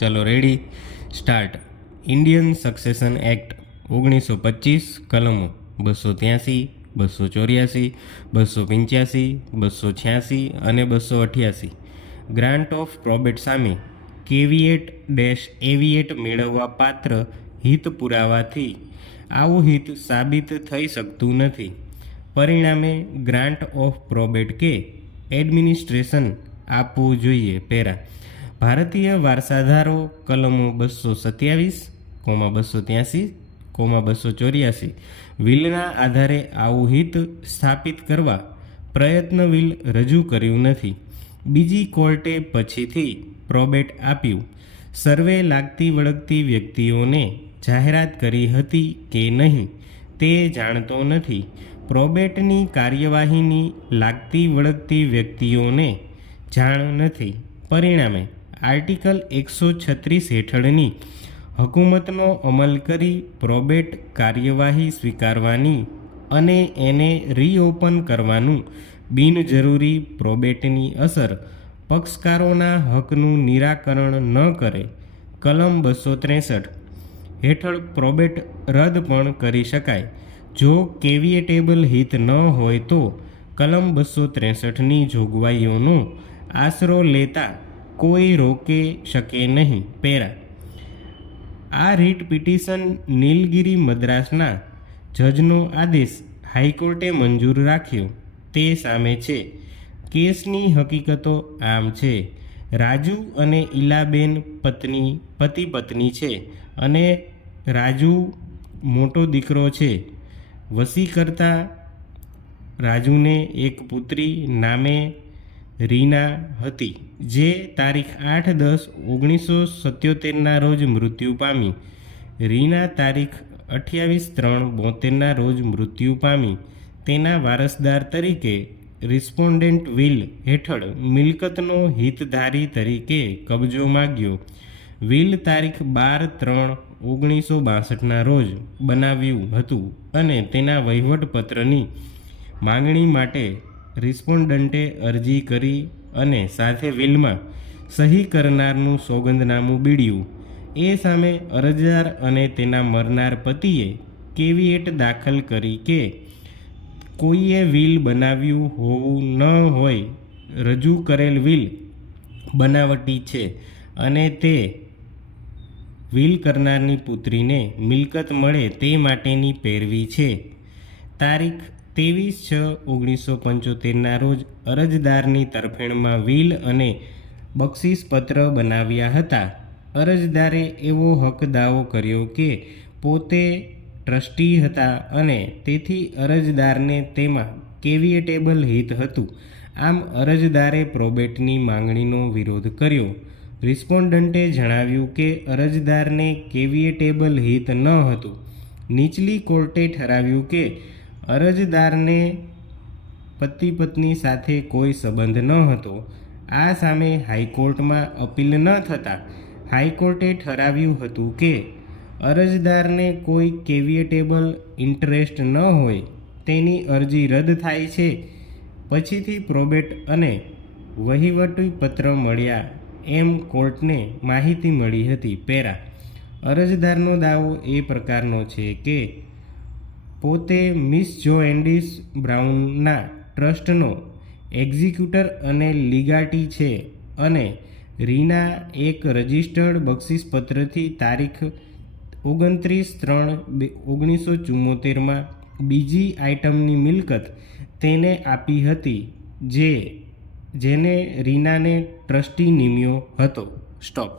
ચલો ready start. Indian succession act 1925 કલમો 283, 284, 285, 286 અને 288. ગ્રાન્ટ ઓફ પ્રોબેટ સામે કેવિએટ મેળવવા પાત્ર હિત પુરાવાથી આવું હિત સાબિત થઈ શકતું નથી. પરિણામે ગ્રાન્ટ ઓફ પ્રોબેટ કે એડમિનિસ્ટ્રેશન આપવું જોઈએ. પેરા ભારતીય વારસાધારો કલમો 227, 283, 284 વિલના આધારે આવું હિત સ્થાપિત કરવા પ્રયત્ન વિલ રજૂ કર્યું નથી. બીજી કોર્ટે પછીથી પ્રોબેટ આપ્યું. સર્વે લાગતી વળગતી વ્યક્તિઓને જાહેરાત કરી હતી કે નહીં તે જાણતો નથી. પ્રોબેટની કાર્યવાહીની લાગતી વળગતી વ્યક્તિઓને જાણ નથી. પરિણામે આર્ટિકલ 136 હેઠળની હુકુમતનો અમલ કરી પ્રોબેટ કાર્યવાહી સ્વીકારવાની અને એને રીઓપન કરવાનું બિનજરૂરી પ્રોબેટની અસર પક્ષકારોના હકનું નિરાકરણ ન કરે. કલમ 263 હેઠળ પ્રોબેટ રદ પણ કરી શકાય. જો કેવિએટેબલ હિત ન હોય તો કલમ 263ની જોગવાઈઓનો આશરો લેતા કોઈ રોકી શકે નહીં. પેરા આ રીટ પિટિશન નીલગિરી મદ્રાસના જજનો આદેશ હાઈકોર્ટે મંજૂર રાખ્યો તે સામે છે. કેસની હકીકતો આમ છે. રાજુ અને ઈલાબેન પતિ પત્ની છે અને રાજુ મોટો દીકરો છે. વસી કરતા રાજુને એક પુત્રી નામે રીના હતી જે તારીખ 8/10/1977ના રોજ મૃત્યુ પામી. રીના તારીખ 28/3/72ના રોજ મૃત્યુ પામી. તેના વારસદાર તરીકે રિસ્પોન્ડેન્ટ વિલ હેઠળ મિલકતનો હિતધારી તરીકે કબજો માગ્યો. વિલ તારીખ 12/3/1962ના રોજ બનાવ્યું હતું અને તેના વહીવટપત્રની માંગણી માટે રિસ્પોન્ડન્ટે અરજી કરી અને સાથે વિલમાં સહી કરનારનું સોગંદનામું બીડ્યું. એ સામે અરજદાર અને તેના મરનાર પતિએ કેવિએટ દાખલ કરી કે કોઈએ વિલ બનાવ્યું હોવું ન હોય. રજૂ કરેલ વિલ બનાવટી છે અને તે વિલ કરનારની પુત્રીને મિલકત મળે તે માટેની પેરવી છે. તારીખ 23/6/1975ના રોજ અરજદારની તરફેણમાં વિલ અને બક્ષિસપત્ર બનાવ્યા હતા. અરજદારે એવો હક દાવો કર્યો કે પોતે ટ્રસ્ટી હતા અને તેથી અરજદારને તેમાં કેવિએટેબલ હિત હતું. આમ અરજદારે પ્રોબેટની માંગણીનો વિરોધ કર્યો. રિસ્પોન્ડન્ટે જણાવ્યું કે અરજદારને કેવિએટેબલ હિત ન હતું. નીચલી કોર્ટે ઠરાવ્યું કે અરજદારને પતિ પત્ની સાથે કોઈ સંબંધ ન હતો. આ સામે હાઈકોર્ટમાં અપીલ ન થતાં હાઈકોર્ટે ઠરાવ્યું હતું કે અરજદારને કોઈ કેવિએટેબલ ઇન્ટરેસ્ટ ન હોય તેની અરજી રદ થાય છે. પછીથી પ્રોબેટ અને વહીવટી પત્ર મળ્યા એમ કોર્ટને માહિતી મળી હતી. પેરા અરજદારનો દાવો એ પ્રકારનો છે કે પોતે મિસ જોએન્ડિસ બ્રાઉનના ટ્રસ્ટનો એક્ઝિક્યુટર અને લીગાટી છે અને રીના એક રજિસ્ટર્ડ બક્ષિસપત્રથી તારીખ 29/3/1974માં બીજી આઇટમની મિલકત તેને આપી હતી જેને રીનાને ટ્રસ્ટી નિમ્યો હતો. સ્ટોપ.